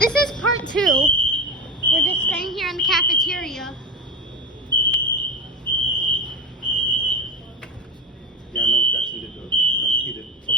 This is part 2. We're just staying here in the cafeteria. Yeah, no, Jackson did do it. No, he did. Okay.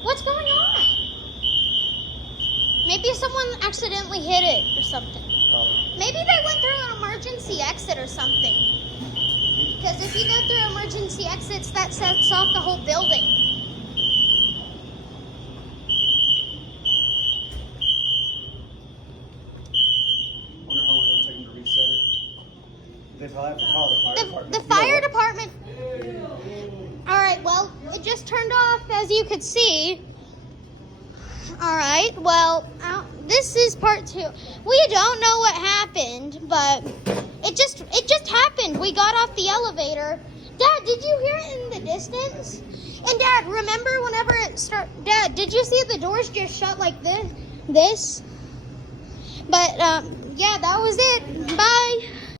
What's going on? Maybe someone accidentally hit it or something. Maybe they went through an emergency exit or something. Because if you go through emergency exits, that sets off the whole building. Wonder how long it'll take them to reset it. They probably have to call the fire department. The fire department. Alright, well, it just turned off, as you could see. Alright, well, this is part 2. We don't know what happened, but it just happened. We got off the elevator. Dad, did you hear it in the distance? And Dad, remember whenever it started? Dad, did you see the doors just shut like this? But, yeah, that was it. Bye.